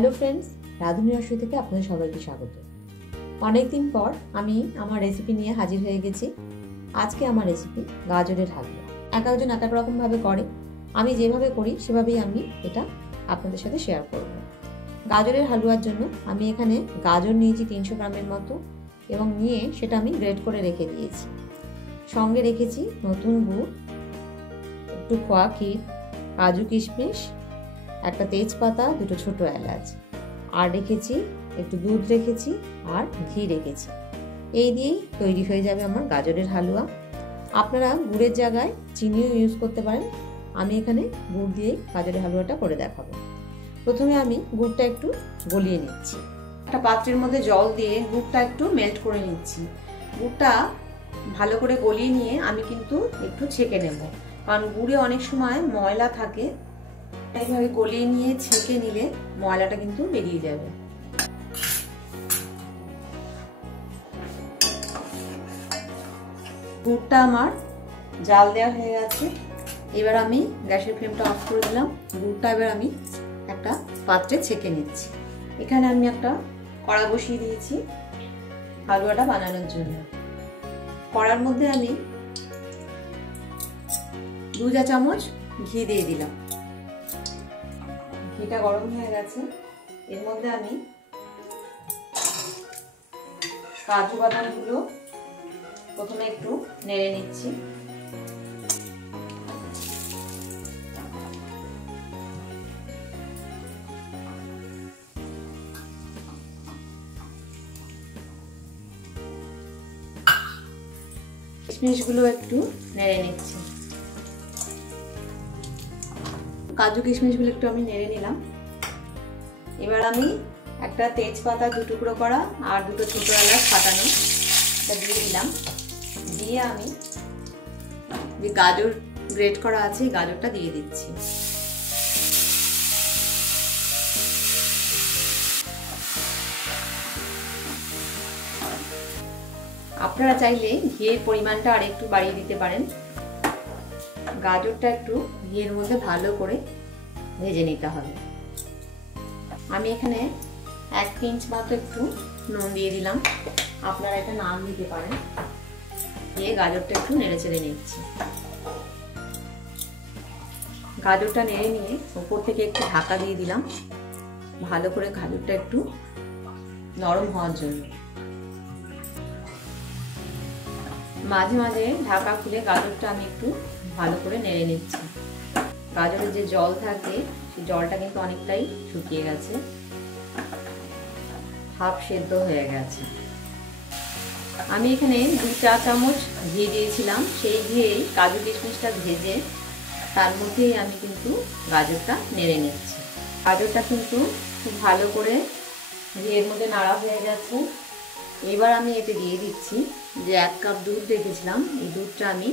Hello friends, রাঁধুনি রসই থেকে আপনাদের সবাইকে স্বাগত। অনেকদিন পর আমি আমার রেসিপি নিয়ে হাজির হয়ে গেছি। আজকে আমার রেসিপি গাজরের হালুয়া। এক একজন এক এক রকমভাবে করে, আমি যেভাবে করি সেভাবেই আমি এটা আপনাদের সাথে শেয়ার করব। গাজরের হালুয়ার জন্য আমি এখানে গাজর নিয়েছি 300 গ্রামের মতো এবং নিয়ে সেটা আমি গ্রেট করে রেখে দিয়েছি। সঙ্গে রেখেছি নতুন গুড়, একটু খোয়া ক্ষীর, কাজু কিশমিশ, একটা তেজপাতা, দুটো ছোট এলাচ, আর রেখেছি একটু দুধ রেখেছি আর ঘি রেখেছি। এই দিয়েই তৈরি হয়ে যাবে আমার গাজরের হালুয়া। আপনারা গুড়ের জায়গায় চিনিও ইউজ করতে পারেন। আমি এখানে গুড় দিয়েই গাজরের হালুয়াটা করে দেখাবো। প্রথমে আমি গুড়টা একটু গলিয়ে নিচ্ছি। একটা পাত্রের মধ্যে জল দিয়ে গুড়টা একটু মেল্ট করে নিচ্ছি। গুড়টা ভালো করে গলিয়ে নিয়ে আমি কিন্তু একটু ছেঁকে নেব, কারণ গুড়ে অনেক সময় ময়লা থাকে। এইভাবে গলিয়ে নিয়ে ছেঁকে নিলে ময়লাটা কিন্তু বেরিয়ে যাবে। গুড়টা আমার জাল দেওয়া হয়ে গেছে। এবার আমি গ্যাসের ফ্লেমটা অফ করে দিলাম। গুড়টা এবার আমি একটা পাত্রে ছেঁকে নিচ্ছি। এখানে আমি একটা কড়া বসিয়ে দিয়েছি হালুয়াটা বানানোর জন্য। কড়ার মধ্যে আমি 2 চা চামচ ঘি দিয়ে দিলাম। ঘিটা গরম হয়ে গেছে। এর মধ্যে আমি কাজু বাদামগুলো প্রথমে একটু নেড়ে নিচ্ছি। কিশমিশগুলো একটু নেড়ে নিচ্ছি। কাজু কিশমিশগুলো একটু আমি নেড়ে নিলাম। এবার আমি একটা তেজপাতা 2 টুকরো করা আর 2টো ছোট এলাচ ফাটানো এটা দিয়ে দিলাম। দিয়ে আমি যে গাজর গ্রেট করা আছে গাজরটা দিয়ে দিচ্ছি। আপনারা চাইলে ঘিয়ের পরিমাণটা আর একটু বাড়িয়ে দিতে পারেন। গাজরটা একটু ঘিয়ের মধ্যে ভালো করে ভেজে নিতে হবে। আমি এখানে 1 পিঞ্চ মতো একটু নুন দিয়ে দিলাম। আপনারা এটা নাম দিতে পারেন। দিয়ে গাজরটা একটু নেড়ে চেড়ে নিচ্ছি। গাজরটা নেড়ে নিয়ে উপর থেকে একটু ঢাকা দিয়ে দিলাম, ভালো করে গাজরটা একটু নরম হওয়ার জন্য। মাঝে মাঝে ঢাকা খুলে গাজরটা আমি একটু ভালো করে নেড়ে নিচ্ছি। গাজরের যে জল থাকে সেই জলটা কিন্তু অনেকটাই শুকিয়ে গেছে, হাফ সেদ্ধ হয়ে গেছে। আমি এখানে 2 চা চামচ ঘি দিয়েছিলাম। সেই ঘিয়েই কাজু কিশমিশটা ভেজে তার মধ্যেই আমি কিন্তু গাজরটা নেড়ে নিচ্ছি। গাজরটা কিন্তু খুব ভালো করে ঘিয়ের মধ্যে নাড়া হয়ে গেছে। এবার আমি এতে দিয়ে দিচ্ছি যে 1 কাপ দুধ রেখেছিলাম, এই দুধটা আমি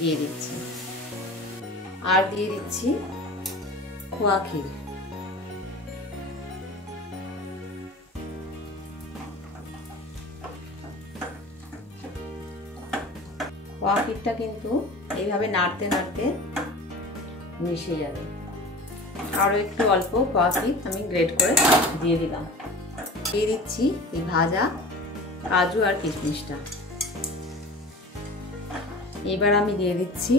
দিয়ে দিচ্ছি। আর দিয়ে দিচ্ছি খোয়া ক্ষীর। খোয়া ক্ষীরটা কিন্তু এইভাবে নাড়তে নাড়তে মিশে যাবে। আরও একটু অল্প খোয়া ক্ষীর আমি গ্রেট করে দিয়ে দিলাম। দিয়ে দিচ্ছি এই ভাজা কাজু আর কিশমিশটা। এবার আমি দিয়ে দিচ্ছি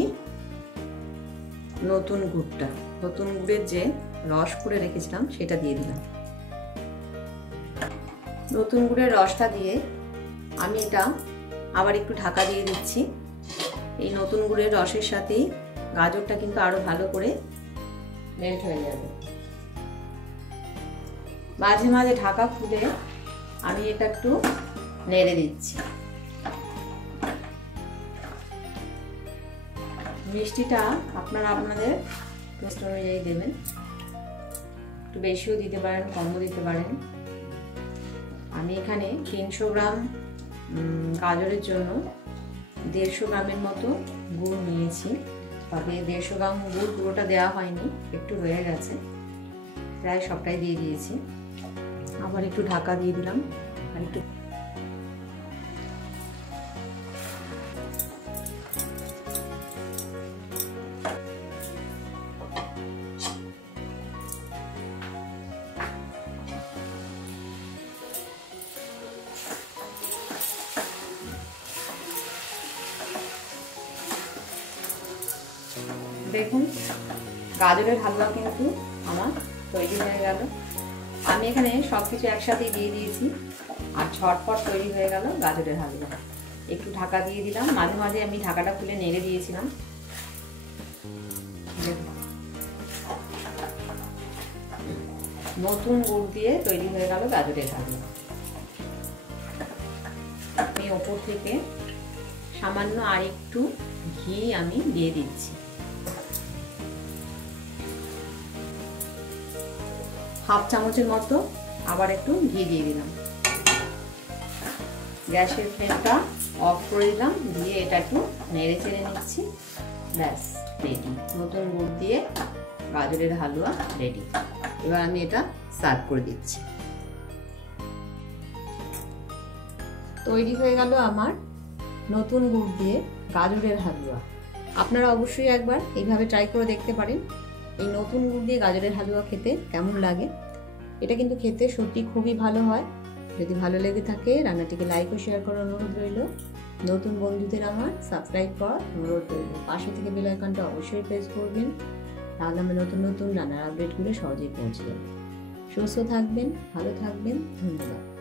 নতুন গুড়টা। নতুন গুড়ের যে রস করে রেখেছিলাম সেটা দিয়ে দিলাম। নতুন গুড়ের রসটা দিয়ে আমি এটা আবার একটু ঢাকা দিয়ে দিচ্ছি। এই নতুন গুড়ের রসের সাথেই গাজরটা কিন্তু আরো ভালো করে মেল্ট হয়ে যাবে। মাঝে মাঝে ঢাকা খুলে আমি এটা একটু নেড়ে দিচ্ছি। মিষ্টিটা আপনারা আপনাদের টেস্ট অনুযায়ী দেবেন, একটু বেশিও দিতে পারেন, কমও দিতে পারেন। আমি এখানে 300 গ্রাম গাজরের জন্য 150 গ্রামের মতো গুড় নিয়েছি। তবে 150 গ্রাম গুড় পুরোটা দেওয়া হয়নি, একটু রয়ে গেছে, প্রায় সবটাই দিয়ে দিয়েছি। আবার একটু ঢাকা দিয়ে দিলাম আর একটু দেখুন গাজরের হালুয়া কিন্তু আমার তৈরি হয়ে গেল। আমি এখানে সব কিছু একসাথেই দিয়ে দিয়েছি আর ঝটপট তৈরি হয়ে গেল গাজরের হালুয়া। একটু ঢাকা দিয়ে দিলাম, মাঝে মাঝে আমি ঢাকাটা খুলে নেড়ে দিয়েছিলাম। নতুন গুড় দিয়ে তৈরি হয়ে গেল গাজরের হালুয়া। আমি ওপর থেকে সামান্য আর একটু ঘি আমি দিয়ে দিচ্ছি, হাফ চামচের মতো আবার একটু ঘি দিয়ে দিলাম। গ্যাসের ফ্লেমটা অফ করে দিলাম, দিয়ে এটা একটু নেড়ে চেড়ে নিচ্ছি। ব্যাস রেডি, নতুন গুড় দিয়ে গাজরের হালুয়া রেডি। এবার আমি এটা সার্ভ করে দিচ্ছি। তৈরি হয়ে গেল আমার নতুন গুড় দিয়ে গাজরের হালুয়া। আপনারা অবশ্যই একবার এইভাবে ট্রাই করে দেখতে পারেন। এই নতুন গুড় দিয়ে গাজরের হালুয়া খেতে কেমন লাগে। এটা কিন্তু খেতে সত্যি খুবই ভালো হয়। যদি ভালো লেগে থাকে রান্নাটিকে লাইক ও শেয়ার করার অনুরোধ রইল। নতুন বন্ধুদের আমার সাবস্ক্রাইব করার অনুরোধ রইল। পাশে থেকে বেল আইকনটা অবশ্যই প্রেস করবেন, তাহলে আমি নতুন নতুন রান্নার আপডেটগুলো সহজেই পৌঁছে যাবে। সুস্থ থাকবেন, ভালো থাকবেন, ধন্যবাদ।